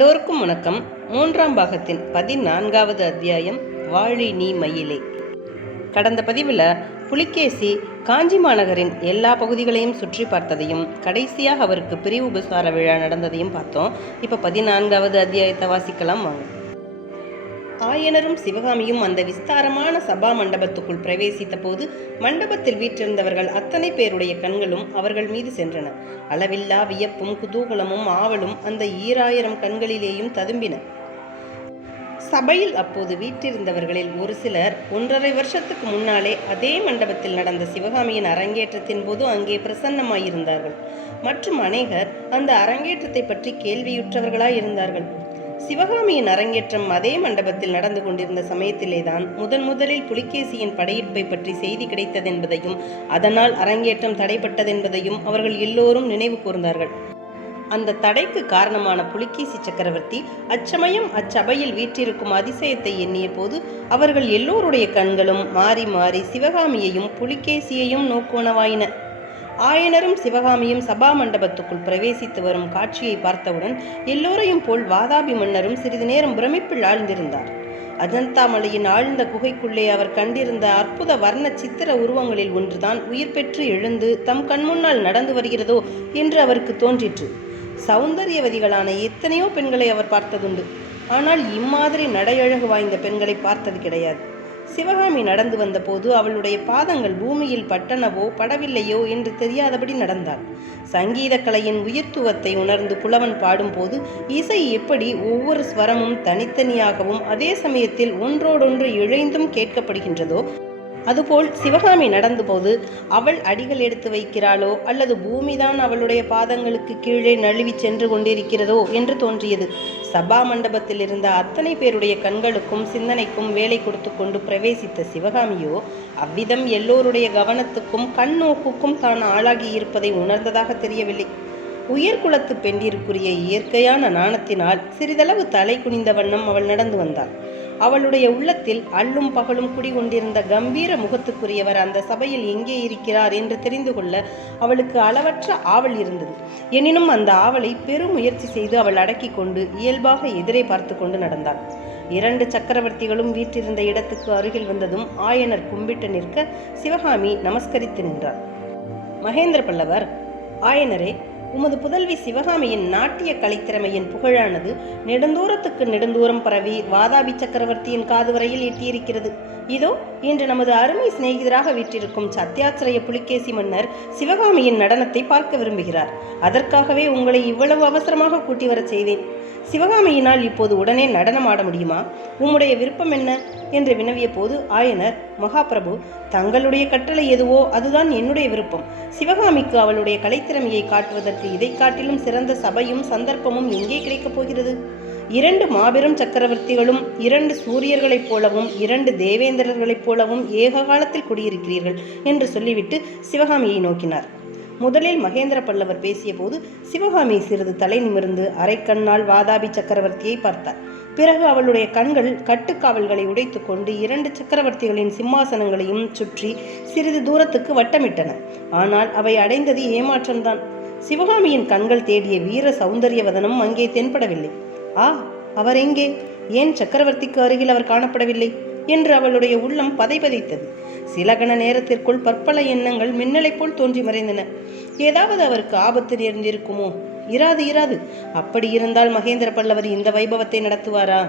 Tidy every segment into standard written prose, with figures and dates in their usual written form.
எல்லோருக்கும் வணக்கம். 3ஆம் பாகத்தின் 14வது அத்தியாயம் வாழி நீ மயிலே. கடந்த பதிவில் புலிகேசி காஞ்சி மாநகரின் எல்லா பகுதிகளையும் சுற்றி பார்த்ததையும் கடைசியாக அவருக்கு பிரிவு உபசார விழா நடந்ததையும் பார்த்தோம். இப்போ 14வது அத்தியாயத்தை வாசிக்கலாம் வாங்க. ஆயனரும் சிவகாமியும் அந்த விஸ்தாரமான சபா மண்டபத்துக்குள் பிரவேசித்த போது மண்டபத்தில் வீற்றிருந்தவர்கள் அத்தனை பேருடைய கண்களும் அவர்கள் மீது சென்றன. அளவில்லா வியப்பும் குதூகலமும் ஆவலும் அந்த 2000 கண்களிலேயும் ததும்பின. சபையில் அப்போது வீற்றிருந்தவர்களில் ஒரு சிலர் 1.5 வருஷத்துக்கு முன்னாலே அதே மண்டபத்தில் நடந்த சிவகாமியின் அரங்கேற்றத்தின் போது அங்கே பிரசன்னமாயிருந்தார்கள். மற்றும் அநேகர் அந்த அரங்கேற்றத்தை பற்றி கேள்வியுற்றவர்களாய் இருந்தார்கள். சிவகாமியின் அரங்கேற்றம் அதே மண்டபத்தில் நடந்து கொண்டிருந்த சமயத்திலேதான் முதலில் புலிகேசியின் படையெடுப்பை பற்றி செய்தி கிடைத்ததென்பதையும் அதனால் அரங்கேற்றம் தடைப்பட்டதென்பதையும் அவர்கள் எல்லோரும் நினைவு கூர்ந்தார்கள். அந்த தடைக்கு காரணமான புலிகேசி சக்கரவர்த்தி அச்சமயம் அச்சபையில் வீற்றிருக்கும் அதிசயத்தை எண்ணிய போது அவர்கள் எல்லோருடைய கண்களும் மாறி மாறி சிவகாமியையும் புலிகேசியையும் நோக்குவனவாயின. ஆயனரும் சிவகாமியும் சபா மண்டபத்துக்குள் பிரவேசித்து வரும் காட்சியை பார்த்தவுடன் எல்லோரையும் போல் வாதாபி மன்னரும் சிறிது நேரம் பிரமிப்பில் ஆழ்ந்திருந்தார். அஜந்தா மலையின் ஆழ்ந்த குகைக்குள்ளே அவர் கண்டிருந்த அற்புத வர்ண சித்திர உருவங்களில் ஒன்றுதான் உயிர் பெற்று எழுந்து தம் கண்முன்னால் நடந்து வருகிறதோ என்று அவருக்கு தோன்றிற்று. சௌந்தரியவதிகளான எத்தனையோ பெண்களை அவர் பார்த்ததுண்டு. ஆனால் இம்மாதிரி நடையழகு வாய்ந்த பெண்களை பார்த்தது கிடையாது. சிவகாமி நடந்து வந்த போது அவளுடைய பாதங்கள் பூமியில் பட்டனவோ படவில்லையோ என்று தெரியாதபடி நடந்தாள். சங்கீத கலையின் உயிர்த்துவத்தை உணர்ந்து புலவன் பாடும்போது இசை எப்படி ஒவ்வொரு ஸ்வரமும் தனித்தனியாகவும் அதே சமயத்தில் ஒன்றோடொன்று இழைந்தும் கேட்கப்படுகின்றதோ அதுபோல் சிவகாமி நடந்த போது அவள் அடிகள் எடுத்து வைக்கிறாளோ அல்லது பூமிதான் அவளுடைய பாதங்களுக்கு கீழே நழுவி சென்று கொண்டிருக்கிறதோ என்று தோன்றியது. சபா மண்டபத்தில் இருந்த அத்தனை பேருடைய கண்களுக்கும் சிந்தனைக்கும் வேலை கொடுத்து கொண்டு பிரவேசித்த சிவகாமியோ அவ்விதம் எல்லோருடைய கவனத்துக்கும் கண் நோக்குக்கும் தான் ஆளாகி இருப்பதை உணர்ந்ததாக தெரியவில்லை. உயர்குலத்து பெண்டிற்குரிய இயற்கையான நாணத்தினால் சிறிதளவு தலை குனிந்த வண்ணம் அவள் நடந்து வந்தாள். அவளுடைய உள்ளத்தில் அல்லும் பகலும் குடிகொண்டிருந்த கம்பீர முகத்துக்குரியவர் அந்த சபையில் எங்கே இருக்கிறார் என்று தெரிந்து கொள்ள அவளுக்கு அளவற்ற ஆவல் இருந்தது. எனினும் அந்த ஆவலை பெரும் முயற்சி செய்து அவள் அடக்கி கொண்டு இயல்பாக எதிரே பார்த்து கொண்டு நடந்தாள். 2 சக்கரவர்த்திகளும் வீற்றிருந்த இடத்துக்கு அருகில் வந்ததும் ஆயனர் கும்பிட்டு நிற்க சிவகாமி நமஸ்கரித்து நின்றார். மகேந்திர பல்லவர், ஆயனரே, உமது புதல்வி சிவகாமியின் நாட்டிய கலைத்திறமையின் புகழானது நெடுந்தூரத்துக்கு நெடுந்தூரம் பரவி வாதாபி சக்கரவர்த்தியின் காது வரையில் எட்டியிருக்கிறது. இதோ இன்று நமது அருமை சிநேகிதராக வீற்றிருக்கும் சத்யாசிரய புலிகேசி மன்னர் சிவகாமியின் நடனத்தை பார்க்க விரும்புகிறார். அதற்காகவே உங்களை இவ்வளவு அவசரமாக கூட்டி வரச் செய்தேன். சிவகாமியினால் இப்போது உடனே நடனம் ஆட முடியுமா? உம்முடைய விருப்பம் என்ன என்று வினவிய போது ஆயனர், மகாபிரபு, தங்களுடைய கட்டளை எதுவோ அதுதான் என்னுடைய விருப்பம். சிவகாமிக்கு அவளுடைய கலைத்திறமையை காட்டுவதற்கு இதை காட்டிலும் சிறந்த சபையும் சந்தர்ப்பமும் எங்கே கிடைக்கப் போகிறது? 2 மாபெரும் சக்கரவர்த்திகளும் 2 சூரியர்களைப் போலவும் 2 தேவேந்திரர்களைப் போலவும் ஏக காலத்தில் குடியிருக்கிறீர்கள் என்று சொல்லிவிட்டு சிவகாமியை நோக்கினார். முதலில் மகேந்திர பல்லவர் பேசிய போது சிவகாமி சிறிது தலை நிமிர்ந்து அரைக்கண்ணால் வாதாபி சக்கரவர்த்தியை பார்த்தார். பிறகு அவளுடைய கண்கள் கட்டுக்காவல்களை உடைத்து கொண்டு 2 சக்கரவர்த்திகளின் சிம்மாசனங்களையும் சுற்றி சிறிது தூரத்துக்கு வட்டமிட்டன. ஆனால் அவை அடைந்தது ஏமாற்றம்தான். சிவகாமியின் கண்கள் தேடிய வீர சௌந்தரியவதனம் அங்கே தென்படவில்லை. ஆ, அவர் எங்கே? ஏன் சக்கரவர்த்திக்கு அருகில் அவர் காணப்படவில்லை என்று அவளுடைய உள்ளம் பதைபதைத்தது. சில கண நேரத்திற்குள் பற்பல எண்ணங்கள் மின்னலை போல் தோன்றி மறைந்தன. ஏதாவது அவருக்கு ஆபத்து நேர்ந்திருக்குமோ? இராது. அப்படி இருந்தால் மகேந்திர பல்லவர் இந்த வைபவத்தை நடத்துவாரா?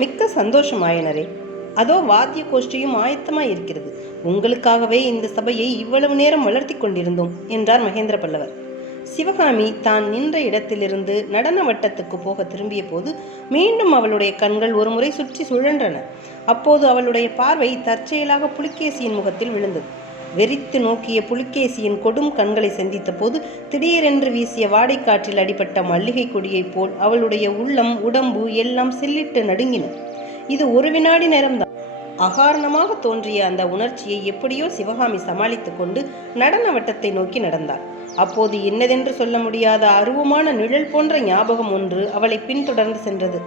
மிக்க சந்தோஷம் ஆயனரே. அதோ வாத்திய கோஷ்டியும் ஆயத்தமாய் இருக்கிறது. உங்களுக்காகவே இந்த சபையை இவ்வளவு நேரம் வளர்த்தி கொண்டிருந்தோம் என்றார் மகேந்திர பல்லவர். சிவகாமி தான் நின்ற இடத்திலிருந்து நடன வட்டத்துக்கு போக திரும்பிய போது மீண்டும் அவளுடைய கண்கள் ஒரு முறை சுற்றி சுழன்றன. அப்போது அவளுடைய பார்வை தற்செயலாக புலிகேசியின் முகத்தில் விழுந்தது. வெறித்து நோக்கிய புலிகேசியின் கொடும் கண்களை சந்தித்த போது திடீரென்று வீசிய வாடைக்காற்றில் அடிபட்ட மல்லிகை கொடியைப் போல் அவளுடைய உள்ளம் உடம்பு எல்லாம் சில்லிட்டு நடுங்கின. இது ஒரு வினாடி நேரம்தான். அகாரணமாக தோன்றிய அந்த உணர்ச்சியை எப்படியோ சிவகாமி சமாளித்து கொண்டு நடன வட்டத்தை நோக்கி நடந்தாள். அப்போது என்னதென்று சொல்ல முடியாத அருவமான நிழல் போன்ற ஞாபகம் ஒன்று அவளை பின்தொடர்ந்து சென்றது.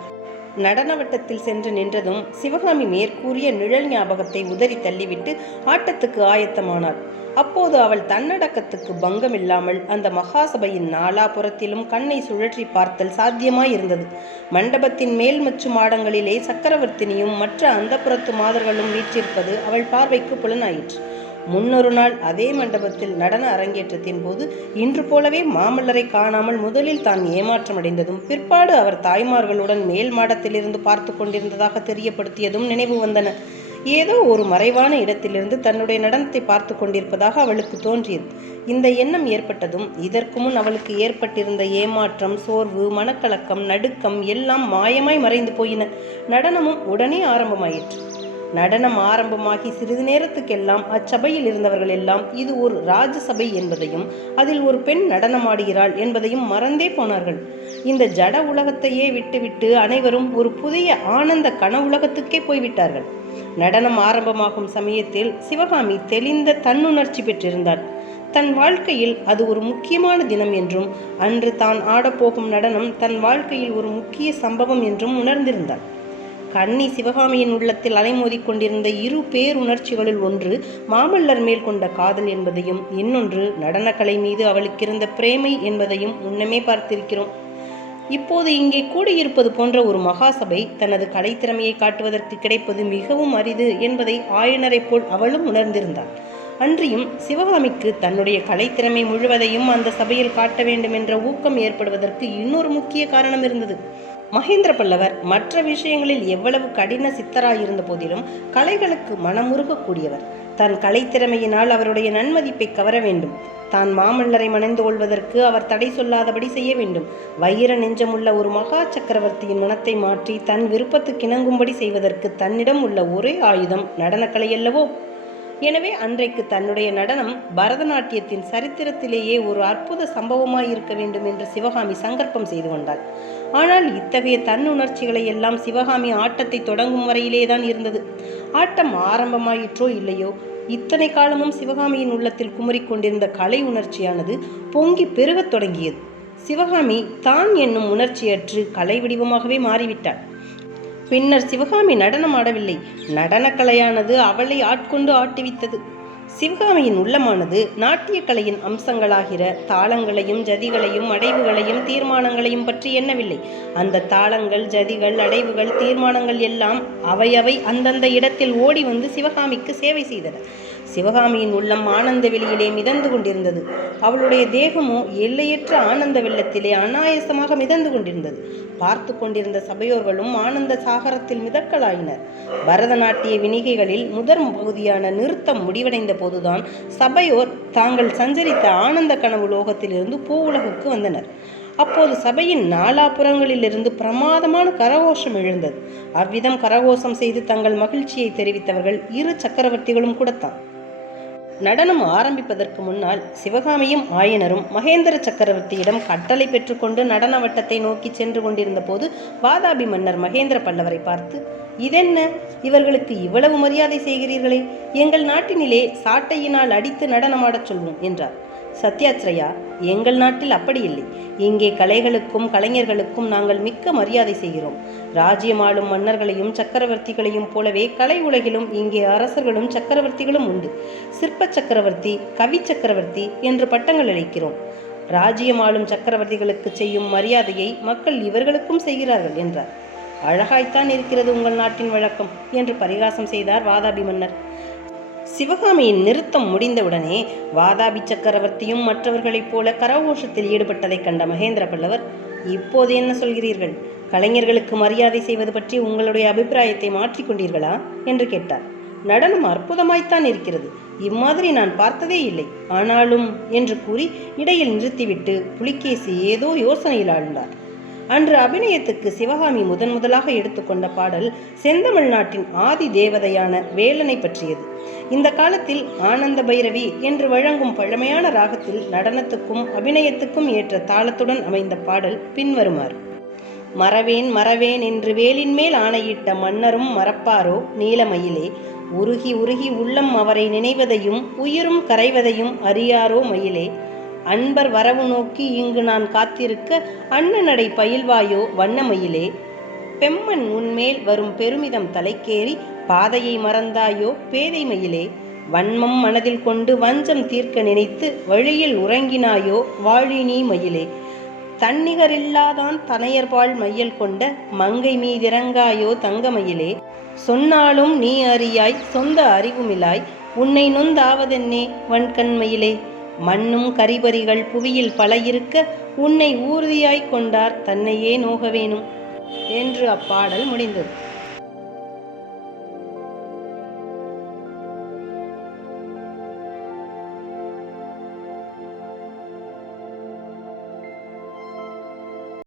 நடன வட்டத்தில் சென்று நின்றதும் சிவகாமி மேற்கூறிய நிழல் ஞாபகத்தை உதறி தள்ளிவிட்டு ஆட்டத்துக்கு ஆயத்தமானாள். அப்போது அவள் தன்னடக்கத்துக்கு பங்கமில்லாமல் அந்த மகாசபையின் நாலாபுறத்திலும் கண்ணை சுழற்றி பார்த்தல் சாத்தியமாயிருந்தது. மண்டபத்தின் மேல் மற்றும் மாடங்களிலே சக்கரவர்த்தினியும் மற்ற அந்தப்புறத்து மாதர்களும் வீற்றிருப்பது அவள் பார்வைக்கு புலனாயிற்று. முன்னொரு நாள் அதே மண்டபத்தில் நடன அரங்கேற்றத்தின் போது இன்று போலவே மாமல்லரை காணாமல் முதலில் தான் ஏமாற்றமடைந்ததும் பிற்பாடு அவர் தாய்மார்களுடன் மேல் மாடத்திலிருந்து பார்த்து கொண்டிருந்ததாக தெரியப்படுத்தியதும் நினைவு வந்தன. ஏதோ ஒரு மறைவான இடத்திலிருந்து தன்னுடைய நடனத்தை பார்த்து கொண்டிருப்பதாக அவளுக்கு தோன்றியது. இந்த எண்ணம் ஏற்பட்டதும் இதற்கு முன் அவளுக்கு ஏற்பட்டிருந்த ஏமாற்றம், சோர்வு, மனக்கலக்கம், நடுக்கம் எல்லாம் மாயமாய் மறைந்து போயின. நடனமும் உடனே ஆரம்பமாயிற்று. நடனம் ஆரம்பமாகி சிறிது நேரத்துக்கெல்லாம் அச்சபையில் இருந்தவர்கள் எல்லாம் இது ஒரு ராஜசபை என்பதையும் அதில் ஒரு பெண் நடனமாடுகிறாள் என்பதையும் மறந்தே போனார்கள். இந்த ஜட உலகத்தையே விட்டுவிட்டு அனைவரும் ஒரு புதிய ஆனந்த கனவுலகத்துக்கே போய்விட்டார்கள். நடனம் ஆரம்பமாகும் சமயத்தில் சிவகாமி தெளிந்த தன்னுணர்ச்சி பெற்றிருந்தாள். தன் வாழ்க்கையில் அது ஒரு முக்கியமான தினம் என்றும் அன்று தான் ஆடப்போகும் நடனம் தன் வாழ்க்கையில் ஒரு முக்கிய சம்பவம் என்றும் உணர்ந்திருந்தாள். கண்ணி சிவகாமியின் உள்ளத்தில் அலைமோதி கொண்டிருந்த இரு பேருணர்ச்சிகளில் ஒன்று மாமல்லர் மேல் கொண்ட காதல் என்பதையும் இன்னொன்று நடனக்கலை மீது அவளுக்கு இருந்த பிரேமை என்பதையும் முன்னமே பார்த்திருக்கிறோம். இப்போது இங்கே கூடியிருப்பது போன்ற ஒரு மகாசபை தனது கலைத்திறமையை காட்டுவதற்கு கிடைப்பது மிகவும் அரிது என்பதை ஆயனரை போல் அவளும் உணர்ந்திருந்தாள். அன்றியும் சிவகாமிக்கு தன்னுடைய கலைத்திறமை முழுவதையும் அந்த சபையில் காட்ட வேண்டும் என்ற ஊக்கம் ஏற்படுவதற்கு இன்னொரு முக்கிய காரணம் இருந்தது. மகேந்திர பல்லவர் மற்ற விஷயங்களில் எவ்வளவு கடின சித்தராயிருந்த போதிலும் கலைகளுக்கு மனமுருகக்கூடியவர். தன் கலைத்திறமையினால் அவருடைய நன்மதிப்பை கவர வேண்டும். தான் மாமல்லரை மணந்து கொள்வதற்கு அவர் தடை சொல்லாதபடி செய்ய வேண்டும். வைர நெஞ்சமுள்ள ஒரு மகா சக்கரவர்த்தியின் மனத்தை மாற்றி தன் விருப்பத்துக்கு இணங்கும்படி செய்வதற்கு தன்னிடம் உள்ள ஒரே ஆயுதம் நடனக்கலை அல்லவோ. எனவே அன்றைக்கு தன்னுடைய நடனம் பரதநாட்டியத்தின் சரித்திரத்திலேயே ஒரு அற்புத சம்பவமாயிருக்க வேண்டும் என்று சிவகாமி சங்கற்பம் செய்து கொண்டாள். ஆனால் இத்தகைய தன்னுணர்ச்சிகளை எல்லாம் சிவகாமி ஆட்டத்தை தொடங்கும் வரையிலேதான் இருந்தது. ஆட்டம் ஆரம்பமாயிற்றோ இல்லையோ, இத்தனை காலமும் சிவகாமியின் உள்ளத்தில் குமரிக்கொண்டிருந்த கலை உணர்ச்சியானது பொங்கி பெருகத் தொடங்கியது. சிவகாமி தான் என்னும் உணர்ச்சியற்று கலை வடிவமாகவே மாறிவிட்டாள். பின்னர் சிவகாமி நடனம் ஆடவில்லை, நடனக்கலையானது அவளை ஆட்கொண்டு ஆட்டிவித்தது. சிவகாமியின் உள்ளமானது நாட்டிய கலையின் அம்சங்களாகிற தாளங்களையும் ஜதிகளையும் அடைவுகளையும் தீர்மானங்களையும் பற்றி எண்ணவில்லை. அந்த தாளங்கள், ஜதிகள், அடைவுகள், தீர்மானங்கள் எல்லாம் அவையவை அந்தந்த இடத்தில் ஓடி வந்து சிவகாமிக்கு சேவை செய்தன. சிவகாமியின் உள்ளம் ஆனந்த வெளியிலே மிதந்து கொண்டிருந்தது. அவளுடைய தேகமோ எல்லையற்ற ஆனந்த வெள்ளத்திலே அனாயசமாக மிதந்து கொண்டிருந்தது. பார்த்து கொண்டிருந்த சபையோர்களும் ஆனந்த சாகரத்தில் மிதக்கலாயினர். பரதநாட்டிய வினிகைகளில் முதற் பகுதியான நிறுத்தம் முடிவடைந்த போதுதான் சபையோர் தாங்கள் சஞ்சரித்த ஆனந்த கனவு லோகத்திலிருந்து பூவுலகுக்கு வந்தனர். அப்போது சபையின் நாலாபுறங்களிலிருந்து பிரமாதமான கரகோஷம் எழுந்தது. அவ்விதம் கரகோஷம் செய்து தங்கள் மகிழ்ச்சியை தெரிவித்தவர்கள் இரு சக்கரவர்த்திகளும் கூடத்தான். நடனம் ஆரம்பிப்பதற்கு முன்னால் சிவகாமியும் ஆயனரும் மகேந்திர சக்கரவர்த்தியிடம் கட்டளை பெற்றுக்கொண்டு நடன வட்டத்தை நோக்கி சென்று கொண்டிருந்த போது வாதாபி மன்னர் மகேந்திர பல்லவரை பார்த்து, இதென்ன, இவர்களுக்கு இவ்வளவு மரியாதை செய்கிறீர்களே? எங்கள் நாட்டினிலே சாட்டையினால் அடித்து நடனமாடச் சொல்வோம் என்றார். சத்யாத்ரயா, எங்கள் நாட்டில் அப்படி இல்லை. இங்கே கலைகளுக்கும் கலைஞர்களுக்கும் நாங்கள் மிக்க மரியாதை செய்கிறோம். ராஜ்யமாளும் மன்னர்களையும் சக்கரவர்த்திகளையும் போலவே கலை உலகிலும் இங்கே அரசர்களும் சக்கரவர்த்திகளும் உண்டு. சிற்ப சக்கரவர்த்தி, கவி சக்கரவர்த்தி என்று பட்டங்கள் அளிக்கிறோம். ராஜ்யமாளும் சக்கரவர்த்திகளுக்கு செய்யும் மரியாதையை மக்கள் இவர்களுக்கும் செய்கிறார்கள் என்றார். அழகாய்த்தான் இருக்கிறது உங்கள் நாட்டின் வழக்கம் என்று பரிகாசம் செய்தார் வாதாபி மன்னர். சிவகாமியின் நிறுத்தம் முடிந்தவுடனே வாதாபி சக்கரவர்த்தியும் மற்றவர்களைப் போல கரகோஷத்தில் ஈடுபட்டதை கண்ட மகேந்திர பல்லவர், இப்போது என்ன சொல்கிறீர்கள்? கலைஞர்களுக்கு மரியாதை செய்வது பற்றி உங்களுடைய அபிப்பிராயத்தை மாற்றிக்கொண்டீர்களா என்று கேட்டார். நடனம் அற்புதமாய்த்தான் இருக்கிறது, இம்மாதிரி நான் பார்த்ததே இல்லை. ஆனாலும் என்று கூறி இடையில் நிறுத்திவிட்டு புலிகேசி ஏதோ யோசனையில் ஆழ்ந்தார். அன்று அபிநயத்துக்கு சிவகாமி முதலாக எடுத்துக்கொண்ட பாடல் செந்தமிழ் நாட்டின் ஆதி தேவதையான வேலனை பற்றியது. இந்த காலத்தில் ஆனந்த பைரவி என்று வழங்கும் பழமையான ராகத்தில் நடனத்துக்கும் அபிநயத்துக்கும் ஏற்ற தாளத்துடன் அமைந்த பாடல் பின்வருமாறு: மறவேன் மறவேன் என்று வேலின் மேல் ஆணையிட்ட மன்னரும் மறப்பாரோ நீலமயிலே, உருகி உருகி உள்ளம் அவரை நினைவதையும் உயிரும் கரைவதையும் அறியாரோ மயிலே, அன்பர் வரவு நோக்கி இங்கு நான் காத்திருக்க அண்ணனடை பயில்வாயோ வண்ணமயிலே, பெம்மன் உன்மேல் வரும் பெருமிதம் தலைக்கேறி பாதையை மறந்தாயோ பேதை மயிலே. வன்மம் மனதில் கொண்டு வஞ்சம் தீர்க்க நினைத்து வழியில் உறங்கினாயோ வாழி நீ மயிலே. தன்னிகரில்லாதான் தனையர்பால் மையல் கொண்ட மங்கை மீதிறங்காயோ தங்கமயிலே. சொன்னாலும் நீ அறியாய் சொந்த அறிவுமிலாய் உன்னை நொந்தாவதென்னே வன்கண்மயிலே. மண்ணும் கரிபரிகள் புவியில் பல இருக்க உன்னை ஊர்தியாய்க் கொண்டார் தன்னையே நோக வேணும் என்று அப்பாடல் முடிந்தது.